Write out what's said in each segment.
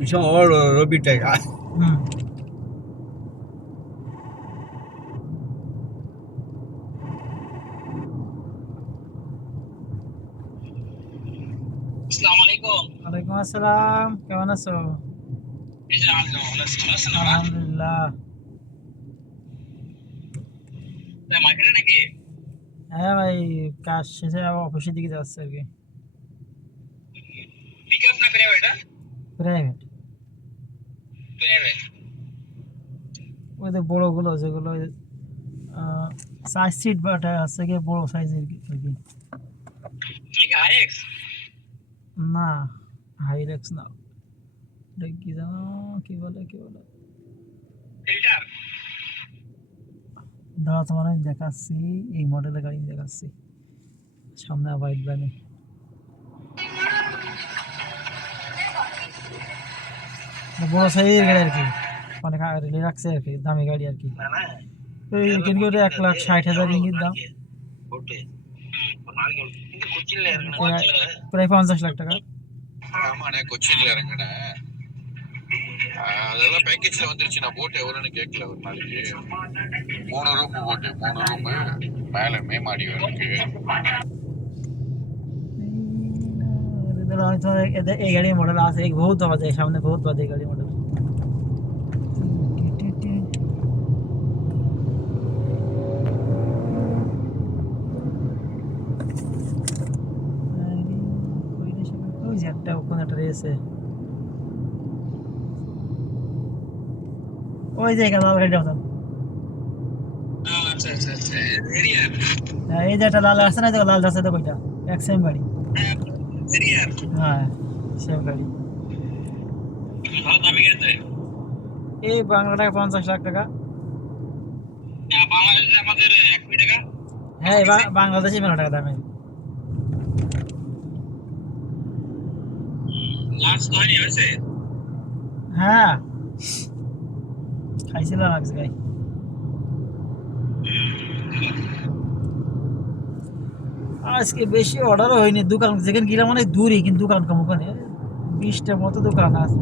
Diciamo Robitech. ওয়ালাইকুম আসসালাম, কেমন আছো? আলহামদুলিল্লাহ। হ্যাঁ ভাই, কাজ শেষে আবার অফিসের দিকে যাচ্ছে আর কি। প্রাইভেট। ওই যে বড়গুলো যেগুলো 4 সিট বাটা আছে কি, বড় সাইজের আর কি। না, হাইলেক্স না, কি জানো কি বলে দাঁড়া, তোমার আমি দেখাচ্ছি। এই মডেলের গাড়ি দেখাচ্ছি, সামনে হোয়াইট ভ্যানে। বড় সাইজের গাড়ি আর কি, অনেক রেলে রাখছে আর কি, দামি গাড়ি আর কি। কিন্তু 1,60,000 ইঙ্গিত দাম, প্রায় 50 লাখ টাকা। கொச்சின்ல இறங்கினேன். அதெல்லாம் பேக்கேஜ்ல வந்துருச்சு. நான் போட்டு எவ்வளோன்னு கேட்கல. ஒரு நாளைக்கு 3 ரூம் போட்டு 3 ரூம் மேல மேமாடி இருக்கு. তোমার এই গাড়ির মডেল আছে, এই বহুত পাওয়া যায়, সামনে বহুত পাওয়া যায় এই গাড়ির মডেল। ওই যে একটা ওখানে একটা রয়েছে, ওই যে লাল গাড়িটা মতন। আচ্ছা আচ্ছা আচ্ছা এরিয়ার হ্যাঁ, এই যে একটা লাল আছে না, যে লাল আছে তো ওইটা এক সেম গাড়ি। এরিয়ার হ্যাঁ, সেম গাড়ি। ভালো দামি গাড়ি। এই বাংলা টাকা 50 লাখ টাকা। বাংলাদেশে আমাদের 1 কোটি টাকা। হ্যাঁ, বাংলাদেশি মেলা টাকা দামে। লাঞ্চ তো হয়নি হয়েছে। হ্যাঁ, খাইছিলাম এক জায়গায়। আজকে বেশি অর্ডারও হয়নি, দোকান যেখানে গেলাম অনেক দূরই, কিন্তু দোকান কম ওখানে 20টার মতো দোকান আছে।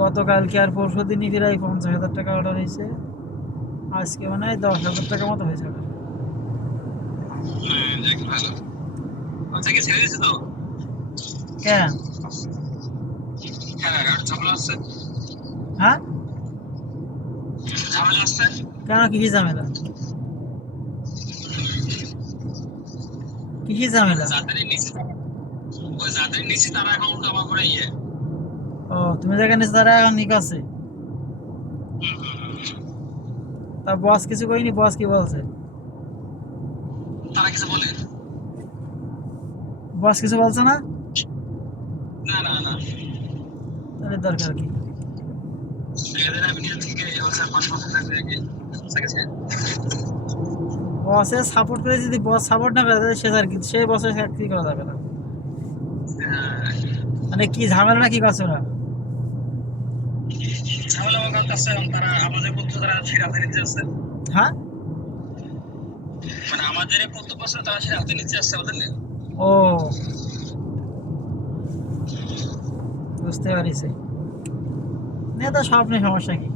গতকালকে আর পরশু দিনই প্রায় 50,000 টাকা অর্ডার হয়েছে, আজকে মানে 10,000 টাকা মতো হয়েছে order। ভালো আচ্ছা কি ছেড়ে দিয়েছে তো কেন? হ্যাঁ আর ঝামেলা আছে। হ্যাঁ, ঝামেলা আছে কেন? কিসি ঝামেলা? কিসি ঝামেলা? যাদের নিচে ওই যাদের নিচে তারা এখন উল্টো আমার করে ইয়ে। ও, তুমি যেখানে তারা এখন নিক আছে, তা বস কিছু কইনি? বস কি বলছে? তারা কিছু বলে বস কিছু বলছে না? না না না তাহলে দরকার কি? এদের আমি নিজে থেকে ওসব পাসপোর্ট থাকবে কি ঠিক আছে। বসে সাপোর্ট করে, যদি বস সাপোর্ট না করে তাহলে সে আর কি, সে বসে চাকরি করা যাবে না। মানে কি ঝামেলা না কি করছে না? ঝামেলা আমার কাছে এখন তারা আমাদের পত্র তারা সেটা হাতে নিতে আসছে। হ্যাঁ, মানে আমাদের এই পত্র পত্র তারা সেটা হাতে নিতে আসছে আমাদের নিয়ে। ও বুঝতে পারিছি। নেতা স্বপ্নে সমস্যা কি?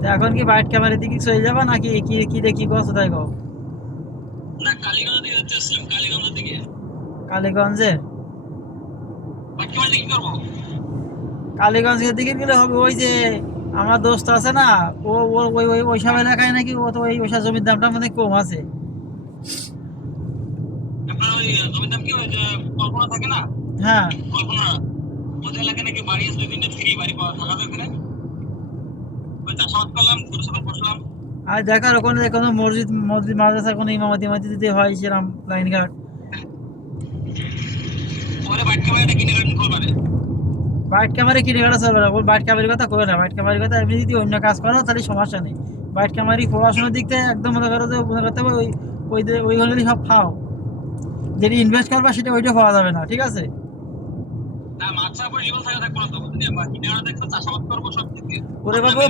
তো এখন কি বাইট ক্যামেরার দিকে চলে যাবা নাকি কি কি দেখি করছো তাই কও? না কালীগঞ্জ দিকে যেতে আসছিলাম, কালীগঞ্জের দিকে। কালীগঞ্জে? বাকি মানে কি করবো? কালীগঞ্জের দিকে গেলে হবে, ওই যে আমার দোস্ত আছে না, ও ওই ওই ওইসব এলাকায় নাকি ও তো ওইসব জমির দামটা মানে কম আছে। আপনার ওই জমির দাম কি ওই যে কল্পনা থাকে না, হ্যাঁ, কল্পনা ওদের এলাকায় নাকি বাড়ি আছে 2-3টা ফ্রি বাড়ি পাওয়া থাকা যায় ওখানে। ওই চাষাবাদ করলাম, গরু ছাগল পুষলাম। আর দেখার ওখানে যে কোনো মসজিদ মসজিদ মাদ্রাসা কোনো ইমামতি মাতি যদি হয় সেরকম লাইন ঘাট, পরে বাইট ক্যামেরাটা কিনে রাখেন করবারে। বাইট ক্যামেরা কিনে কাটা চলবে না, ওর বাইট ক্যামেরার কথা কবে না, বাইট ক্যামেরার কথা এমনি যদি অন্য কাজ করো তাহলে সমস্যা নেই। বাইট ক্যামেরি পড়াশোনার দিক থেকে একদম মনে করো যে মনে করতে হবে ওই হলেই সব ফাও, যেটি ইনভেস্ট করবা সেটা ওইটা পাওয়া যাবে না, ঠিক আছে? না মাত্রা পরে লেভেল থাকা থাকবো না তো বুঝলি, আমরা কিনে আনা দেখো চাষাবাদ করবো সব দিক দিয়ে। ওরে বাবু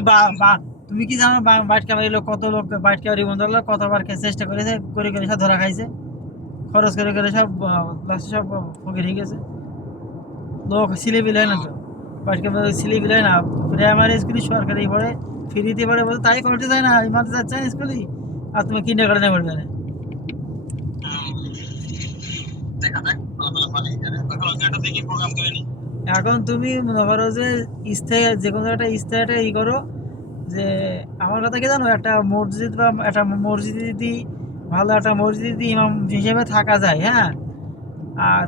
তুমি কি জানো বাইট ক্যামেরি লোক কত লোক বাইট ক্যামেরি বন্ধ করলো, কতবার চেষ্টা করেছে, করে করে সব ধরা খাইছে, খরচ করে করে সব লাস্টে সব ফকির হয়ে গেছে। লোক সিলেবিল হয় না তো, বাইট ক্যামেরা সিলেবিল হয় না, প্রাইমারি স্কুলে সরকারি পড়ে ফ্রিতে পড়ে, বলে তাই করতে চায় না, মানতে চাচ্ছে না স্কুলে, আর তুমি কিনে কাটে পড়বে না। দেখা যাক ভালো ভালোই জানে তখন একটা দেখি প্রোগ্রাম করে নি। এখন তুমি মনে করো যে স্থায়ী যে কোনো একটা স্থায়ী একটা ই করো, যে আমার কথা কি জানো, একটা মসজিদ বা একটা মসজিদ যদি ভালো একটা মসজিদ যদি ইমাম হিসেবে থাকা যায়, হ্যাঁ, আর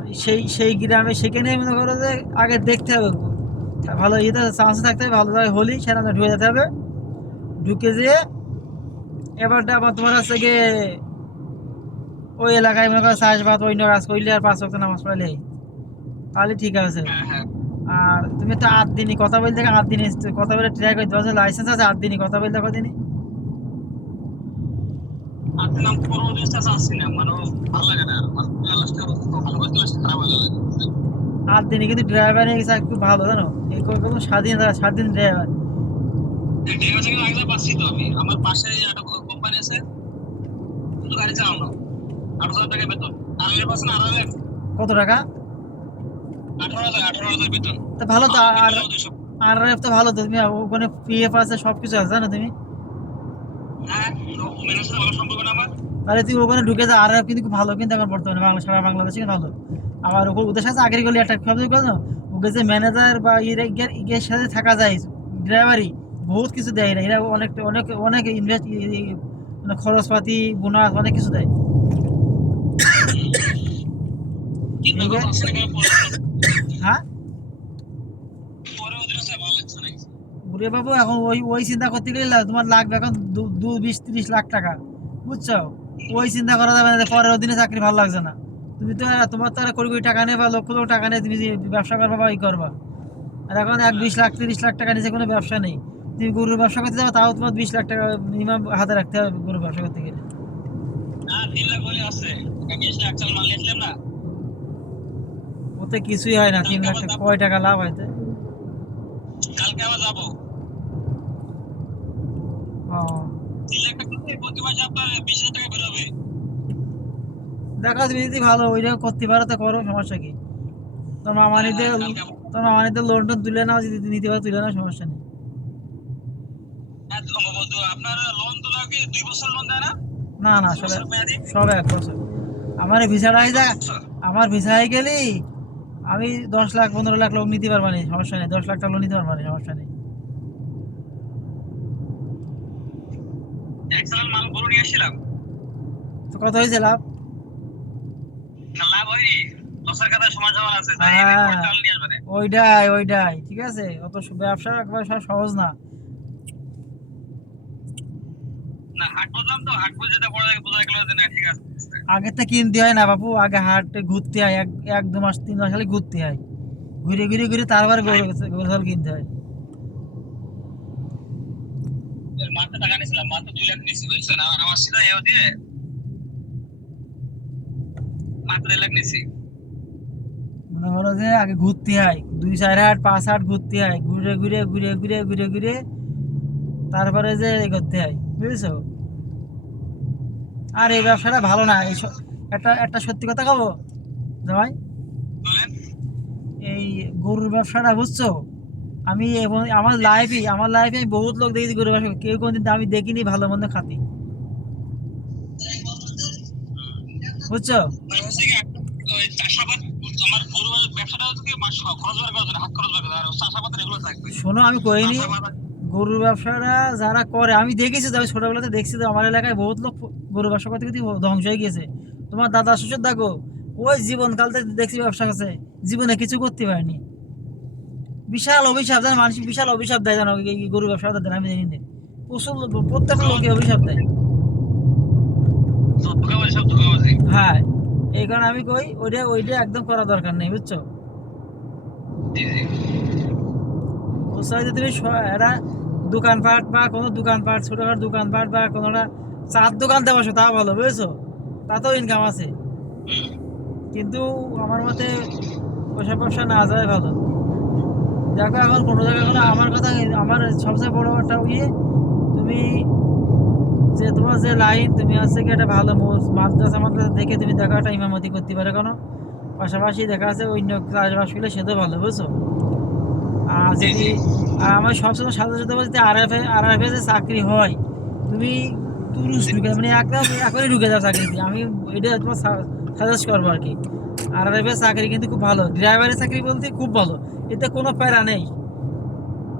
সেই গ্রামে সেখানে মনে করো যে আগে দেখতে হবে, ভালো ইয়েতে চান্স থাকতে হবে, ভালো জায়গায় হলি সেখানে ঢুকে যেতে হবে, ঢুকে যেয়ে এবারটা আবার তোমার হচ্ছে গিয়ে ওই এলাকায় মনে করো চাষবাদ অন্য কাজ করলে আর 5 ওয়াক্ত নামাজ পড়লে তাহলে ঠিক আছে। হ্যাঁ হ্যাঁ আর তুমি তো 8 দিনই কথা বলতে, 8 দিনই কথা বলে ট্রাই করে, 10 লাইসেন্স আছে, 8 দিনই কথা বলতে কদিনই আপনি নাম পুরো জিনিসটা চাচ্ছি না মানে ভালো লাগে না মানে লাস্টে ভালো করে লাস্টে খারাপ হয়ে যাবে। 8 দিনই কিন্তু ড্রাইভার নিয়ে গেছে খুব ভালো, জানো, এই কোনো 7 দিন ড্রাইভার। ড্রাইভার থেকে লাগলে পাচ্ছি তো আমি, আমার পাশে একটা কোম্পানি আছে শুধু গাড়ি চালানো, 8,000 টাকা বেতন। আড়াই পাচ্ছেন আড়াই, কত টাকা? 18,000 বেতন। তো ভালো তো, আর 200 আর তো ভালো তো, তুমি ওখানে পিএফ আছে, সব কিছু আছে, জানো তুমি? হ্যাঁ, তো ম্যানেজার সাথে ভালো সম্পর্ক না আমার। তাহলে তুই ওখানে ঢুকে যা, আর কিন্তু খুব ভালো কিন্তু এখন বর্তমানে সারা বাংলাদেশে ভালো। আবার ওদের সাথে চাকরি করলে একটা সব কোনো ওকে যে ম্যানেজার বা ইয়ের সাথে থাকা যায়, ড্রাইভারই বহুত কিছু দেয়, এরা এরা অনেক অনেক অনেক ইনভেস্ট, মানে খরচপাতি বোনাস অনেক কিছু দেয়। কিন্তু ঠিক এখন আছে। আসলে কেন পরে হ্যাঁ পরে ওদের সাথে ভালো লাগছে নাকি? ওরে বাবু, এখন ওই ওই চিন্তা করতে গেলে তোমার লাগবে এখন 20-30 লাখ টাকা, বুঝছো? ওই চিন্তা করা যাবে না যে পরের দিনে চাকরি ভালো লাগছে না। তুমি তো তোমার তো আর কোটি কোটি টাকা নেই বা লক্ষ লক্ষ টাকা নেই, তুমি যে ব্যবসা করবা বা ই করবা। আর এখন 20 লাখ 30 লাখ টাকা নিচে কোনো ব্যবসা নেই। তুমি গরুর ব্যবসা করতে যাবে, তাও তোমার 20 লাখ টাকা মিনিমাম হাতে রাখতে হবে গরুর ব্যবসা করতে গেলে। না, 3 লাখ হলে আছে। আমি এসে একচাল মাল নিয়েছিলাম না, ওতে কিছুই হয় না, কালকে 3 লাখ আবার টাকা যাবো। কয় টাকা লাভ হয়তো? কালকে আবার যাবো। ও 3 লাখ টাকা দিয়ে প্রতি মাসে আপনার 20,000 টাকা বেরোবে। দেখো, তুমি যদি ভালো ওইটা করতে পারো তো করো, সমস্যা কি? তোমার হ্যাঁ মামানিতে হ্যাঁ, কালকে আবার। তোমার মামানিতে লোন টোন তুলে নাও, যদি নিতে পারো তুলে নাও, সমস্যা নেই। হ্যাঁ, বন্ধু আপনার লোন তোলা কি 2 বছর লোন দেয় না? না না, 2 সব বছর মেয়াদি? সব 1 বছর। আমার এই ভিসাটা হয়ে যা, 1 বছর। আমার ভিসা হয়ে গেলি আমি 10 লাখ 15 লাখ লোন নিতে পারবা না, সমস্যা নেই। 10 লাখ টাকা লোন নিতে পারবা না, সমস্যা নেই। একচাল মাল গরু নিয়ে আসছিলাম, তো কত হয়েছে লাভ? না লাভ হয়নি। লসের খাতায় সমান সমান আছে, তাই এই হ্যাঁ, পরে চাল নিয়ে আসবে না। ওইটাই ওইটাই, ঠিক আছে। অত ব্যবসা একবার সহজ না। না, হাট বললাম তো, হাট বুঝতে পরে বোঝা গেল যে না ঠিক আছে। আগে তো কিনতে হয় না বাপু, আগে হাটে ঘুরতে হয়, 1-2 মাস 3 মাস খালি ঘুরতে হয়, ঘুরে ঘুরে ঘুরে তারপরে ভাই, গরু ছাগল কিনতে হয়। মাত্র টাকা নিয়েছিলাম, মাত্র 2 লাখ নিয়েছি বুঝছেন। আর আমার সিধা এও দিয়ে মাত্র 1 লাখ নিয়েছি। মনে করো যে আগে ঘুরতে হয় 2-4 হাট 5 হাট ঘুরতে হয়, ঘুরে ঘুরে ঘুরে ঘুরে ঘুরে ঘুরে তারপরে যে এ করতে হয়, বুঝেছো? আর এই ব্যবসাটা ভালো না। একটা একটা সত্যি কথা কব জামাই, বলেন। এই গরুর ব্যবসাটা, বুঝছো? আমি আমার লাইফে আমি বহুত লোক দেখেছি গরুর ব্যবসা, কেউ কোনদিন আমি দেখিনি ভালো মন্দ খাতি, বুঝছো? মানে হচ্ছে কি, ওই চাষাবাদ, আমার গরু ব্যবসাটা হচ্ছে কি মাস খরচ বার করার জন্য, হাত খরচ বার করার জন্য, আর চাষাবাদ এগুলো থাকবে। শোনো, আমি কইনি চাষাবাদ গরুর ব্যবসাটা যারা করে, আমি দেখেছি তো, আমি ছোটবেলাতে দেখছি তো, আমার এলাকায় বহুত লোক গরুর ব্যবসা করতে করতে ধ্বংস হয়ে গেছে। তোমার দাদা শ্বশুর দেখো, ওই জীবনকাল থেকে দেখছি ব্যবসা করছে, জীবনে কিছু করতে পারেনি। বিশাল অভিশাপ, জানো মানুষ বিশাল অভিশাপ দেয়, জানো এই গরু ব্যবসা দেয়, আমি জানি না। প্রচুর প্রত্যেকটা লোকে অভিশাপ দেয়। ধোঁকাবাজি, সব ধোঁকাবাজি। হ্যাঁ, এই কারণে আমি কই ওইটা ওইটা একদম করা দরকার নেই, বুঝছো? জি জি। বুঝছো যে তুমি একটা দোকানপাট বা কোনো দোকানপাট, ছোটখাটো দোকানপাট বা কোনো একটা চার দোকান দেওয়া, তা ভালো, বুঝেছো? তাতেও ইনকাম আছে। হুম। কিন্তু আমার মতে ওইসব ব্যবসা না যাওয়াই ভালো। দেখো এখন কোনো জায়গায় কোনো, আমার কথা, আমার সবচেয়ে বড় একটা ইয়ে, তুমি যে তোমার যে লাইন, তুমি হচ্ছে কি একটা ভালো মাদ্রাসা মাদ্রাসা দেখে তুমি দেখো একটা ইমামতি করতে পারে কোনো, পাশাপাশি দেখা আছে অন্য চাষবাস করলে সে তো ভালো, বুঝছো? আর জি যদি, জি। আর আমার সবসময় সাথে সাথে বলতে আর এফ এ যে চাকরি হয়, তুমি তুরুস ঢুকে, মানে একদম এখনই ঢুকে যাও চাকরিতে, আমি এটা তোমার সাজেস্ট করবো আর কি। আর এফ এ চাকরি কিন্তু খুব ভালো, ড্রাইভারের চাকরি বলতে খুব ভালো, এতে কোনো প্যারা নেই।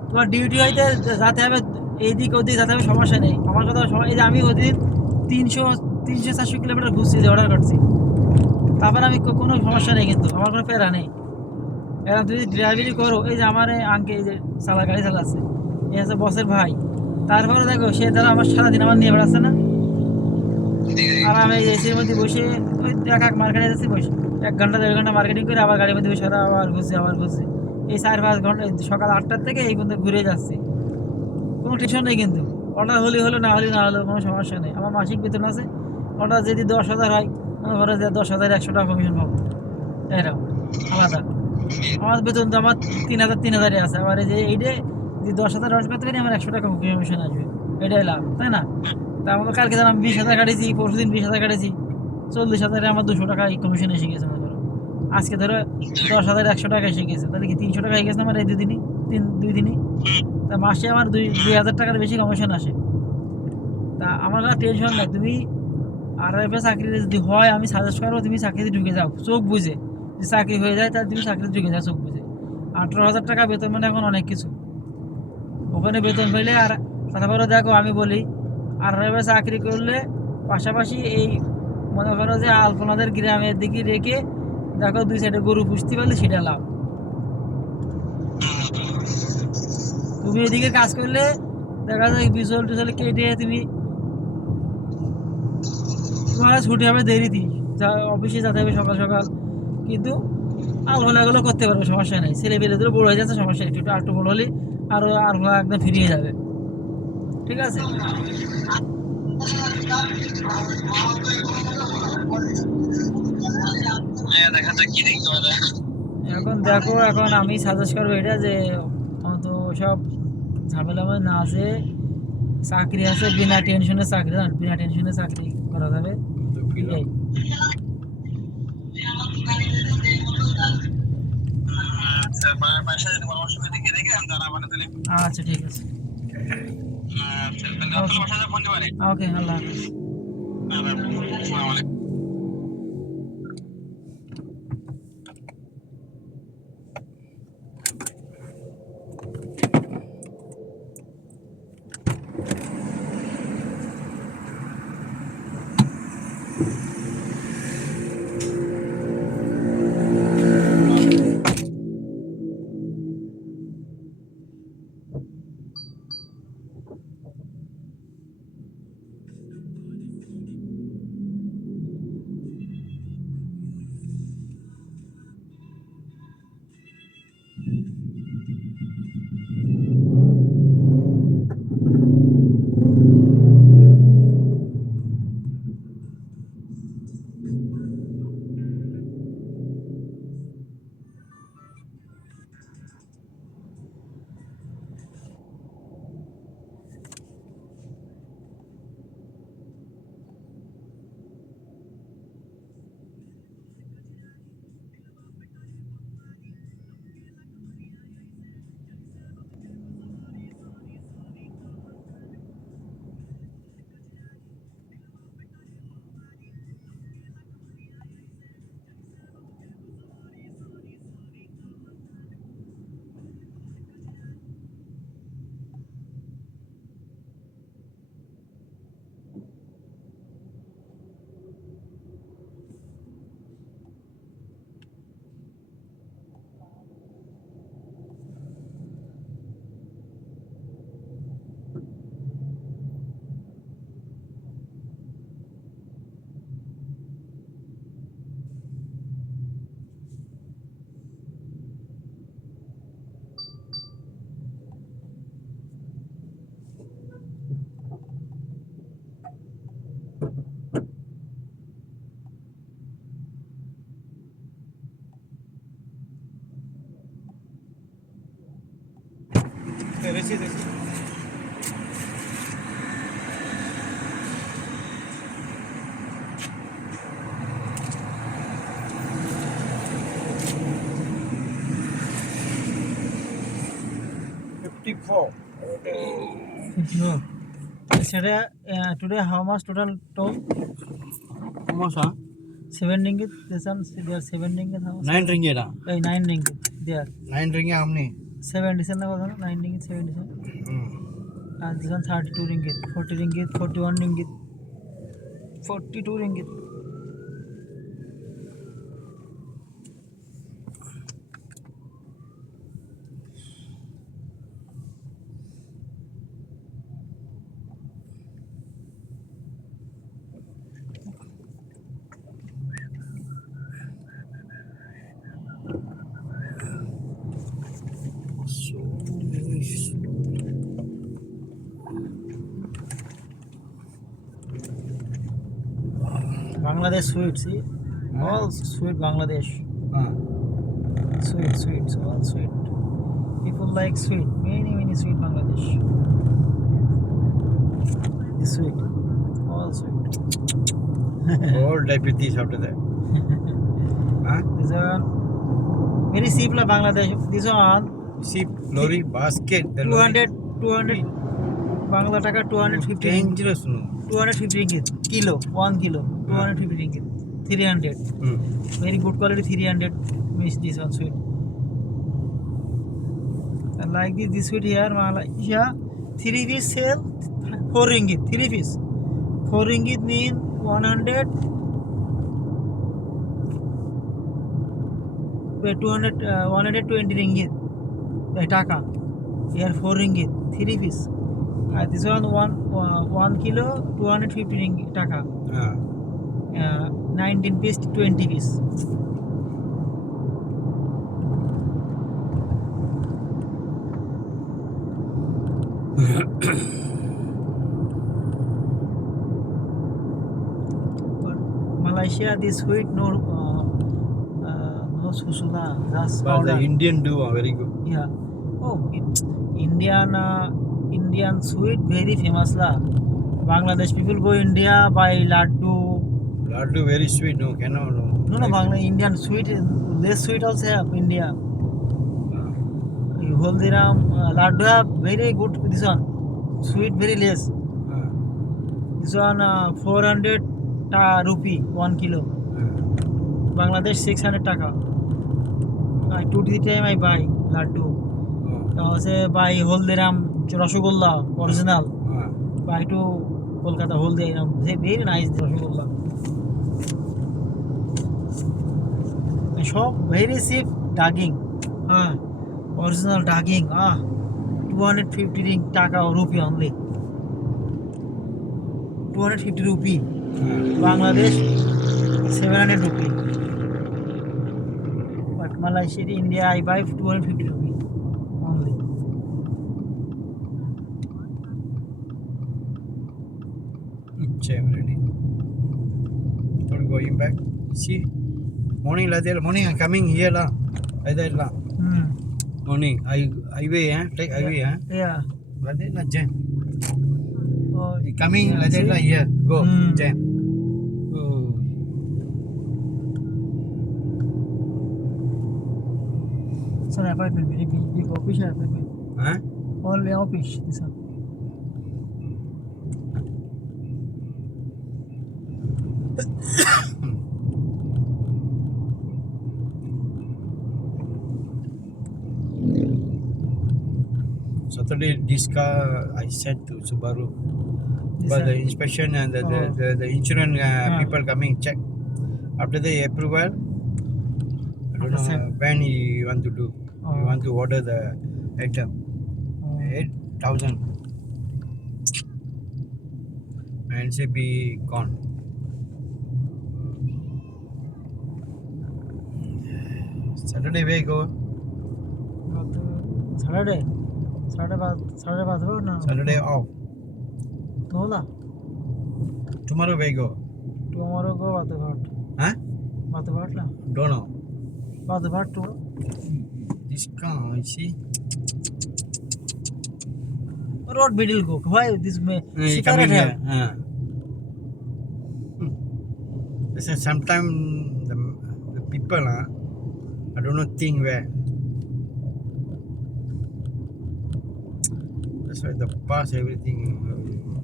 তোমার ডিউটি হইতে যাতে হবে এইদিক ওদিক, যাতে হবে, সমস্যা নেই। আমার কথা এই যে আমি ওদিন 300-400 কিলোমিটার ঘুরছি, যে অর্ডার করছি, তারপরে আমি কোনো সমস্যা নেই, কিন্তু আমার কোনো প্যারা নেই। এরা তুমি ড্রাইভারি করো, এই যে আমার আঙ্কে এই যে গাড়ি চালাচ্ছে, এই হচ্ছে বসের ভাই, তারপরে দেখো সে দ্বারা আমার সারাদিন আমার নিয়ে বেড়াচ্ছে না। জি জি। আর আমি এসির মধ্যে বসে ওই মার্কেটে যাচ্ছি, বসে 1 ঘন্টা 1.5 ঘন্টা মার্কেটিং করে আবার গাড়ির মধ্যে বসে আবার ঘুরছি। এই 4-5 ঘন্টা, সকাল 8টার থেকে এই পর্যন্ত ঘুরে যাচ্ছি, কোনো টেনশন নেই। কিন্তু অর্ডার হলে হলো, না হলে না হলো, কোনো সমস্যা নেই। আমার মাসিক বেতন আছে, অর্ডার যদি 10,000 হয়, মনে করো যে 10,100 টাকা কমিশন পাবো, এরকম আলাদা। আমার বেতন তো আমার 3,000 আছে, আবার এই যে এইটা যদি 10,000 রস করতে পারি, আমার 100 টাকা কমিশন আসবে, এটাই লাভ, তাই না? তা আমাকে কালকে ধর আমি 20,000 কাটেছি, পরশুদিন 20,000 কাটেছি, 40,000-এ আমার 200 টাকা কমিশন এসে গেছে, মনে করো। আজকে ধরো 10,100 টাকা এসে গেছে, তাহলে কি 300 টাকা হয়ে গেছে আমার এই 2 দিনই, 2 দিনই। তা মাসে আমার 2,000 টাকার বেশি কমিশন আসে। তা তা আমার কোনো টেনশন নাই, তুমি RRF চাকরি যদি হয় আমি সাজেস্ট করবো তুমি চাকরিতে ঢুকে যাও চোখ বুঝে। যদি চাকরি হয়ে যায় তাহলে তুমি চাকরিতে ঢুকে যাও চোখ বুঝে। 18,000 টাকা বেতন মানে এখন অনেক কিছু। ওখানে বেতন পেলে আর তারপরে দেখো আমি বলি RRF চাকরি করলে পাশাপাশি এই মনে করো যে আলপনাদের গ্রামের দিকে রেখে দেখো 2 সাইডে গরু পুষতে পারলে সেটা লাভ। তুমি এদিকে কাজ করলে দেখা যায় বিচল টিচল কেটে তুমি তোমার ছুটি হবে দেরিতে, অফিসে যেতে হবে সকাল সকাল, কিন্তু আলপনাগুলো করতে পারবে সমস্যা নেই। ছেলে পেলেদেরও বড় হয়ে যাচ্ছে সমস্যা নেই, একটু একটু বড় হলে আরও আলপনা একদম ফিরিয়ে যাবে। ঠিক আছে, দেখা যাক কি দেখতে পাওয়া যায়। এখন দেখো এখন আমি সাজেস্ট করবো এটা যে অত সব ঝামেলা না আছে, চাকরি আছে বিনা টেনশনে চাকরি, বিনা টেনশনে চাকরি করা যাবে। এটাই। আচ্ছা বাসায় যদি পরামর্শ করে দেখে দেখে আমি জানাবো না তাহলে। আচ্ছা ঠিক আছে, আচ্ছা তাহলে আপনার বাসায় ফোন দিবারে। ওকে, আল্লাহ হাফেজ। আসসালামু আলাইকুম। Receive. 54. No. Yesterday, today how much total toll? How much, huh? 7 ringgit. This one there 7 ringgit. How much? 9 ringgit, huh? 9 ringgit. There. 9 ringgit how many? 77 na kotha na 9 ringgit 77. And this one 32 ringgit, 40 ringgit, 41 ringgit, 42 ringgit. Bangladesh sweet, see? All sweet Bangladesh. Sweet, all sweet. People like sweet, many sweet Bangladesh. It's sweet, all sweet. All diabetes after that. This one, very simple Bangladesh. This one, See, lorry basket. The 200, Bangla টাকা 250 dangerous no 250 ringgit kilo 1 kilo 250 ringgit 300 very good quality 300 means this one sweet. And like this sweet here Malaysia 3 piece sale 4 ringgit 3 piece 4 ringgit mean 100 wait 120 ringgit taka here 4 ringgit 3 piece. This one kilo 250 ringgit taka. 19 piece 20 piece. But Malaysia this sweet no susula just but powder. the Indian do very good Yeah. Oh, Indian sweet very famous la. Bangladesh people go India buy laddu. laddu very sweet no cannot no No, Bangladesh Indian sweet less sweet also have India. Haldiram laddu have very good this one. Sweet very less. This one 400 rupee 1 kilo. Bangladesh 600 taka. I 2-3 time I buy laddu. Also buy Haldiram Rasgulla original. Buy to Kolkata Haldiram. They very nice Rasgulla. Shop very cheap dagging. Original dagging. 250 taka or rupee only. 250 rupee. Bangladesh 700 rupee. But Malaysia, India, I buy 250 rupee only. I'm ready. Not going back. See, morning like that. Morning I'm coming here lah. Like that lah. Morning. Highway take highway Yeah. Like that lah jam. Oh, Coming yeah, like that see? lah here. Go jam. It's an apartment, very big official apartment. Only office, this one. Saturday this car I sent to Subaru. This But the one. inspection and the Oh. the insurance people coming check. After the approval, I don't know Understand. when you want to do. Oh. You want to order the item. Oh. 8,000. And say be gone. Saturday where you go? Saturday? Saturday baat ho na? Saturday off. No la. Tomorrow where you go? Tomorrow go Bathughat. Huh? Bathughat la. Don't know. Bathughat tomorrow. This car, you see? Road middle go. Why this may? You coming here? They say sometimes the people, I don't know think where. That's why the past everything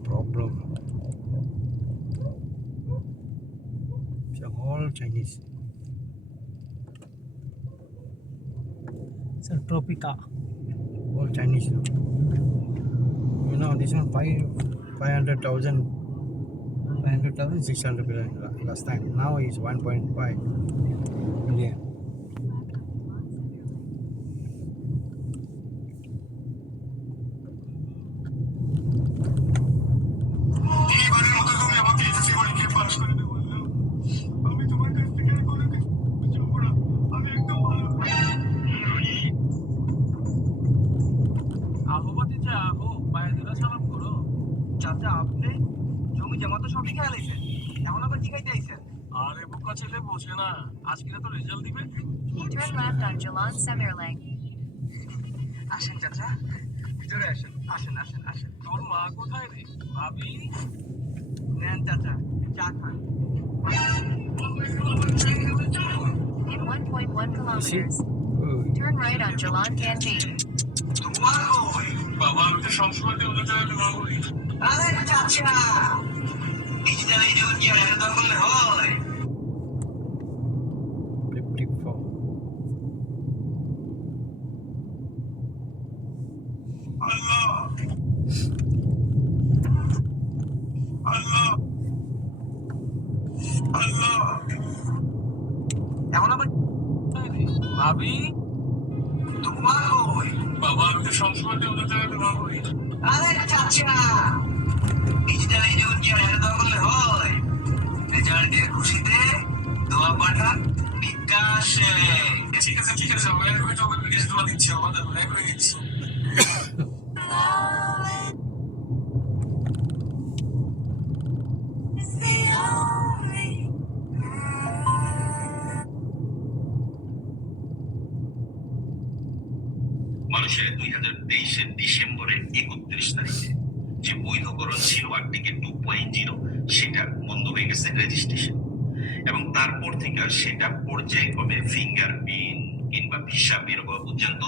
problem. It's all Chinese. It's a Tropica. All Chinese. You know, this one 500,000. 500,000, 600 billion last time. Now it's 1.5 million. Turn left on Jalan Semirlang. আসেন চাচা ভিতরে আসেন আসেন আসেন আসেন তোর মা কোথায় রে ভাবি নেন চাচা চা খান In 1.1 kilometers, Oh, turn right on Jalan Kanji. Wow! বাবা আমি তো সবসময় অন্য জায়গায় ব্যবহার করি। আরে চাচা ডিজিটাল এই জীবন কি আর এত দাম করলে হয়? 54. আল্লাহ আল্লাহ আল্লাহ এমন আবার ভাবি তোমার কই? বাবা আমি তো সবসময় অন্য জায়গায় ব্যবহার করি। আরে চাচা ডিজিটাল এই জীবন কি আর এত দাম করলে হয়? রেজাল্টের খুশিতে দোয়া পাঠান বিকাশে। ঠিক আছে আমি এখন তোকে বিকাশ দোয়া দিচ্ছি, আমাদের মনে করে দিচ্ছি। মানুষের 2023-এর ডিসেম্বরের 31 তারিখে যে বৈধকরণ ছিল আর্টিকেল 2.0 সেটা বন্ধ হয়ে গেছে রেজিস্ট্রেশন, এবং তারপর থেকে সেটা পর্যায়ক্রমে ফিঙ্গারপ্রিন্ট কিংবা ভিসা বের হওয়া পর্যন্ত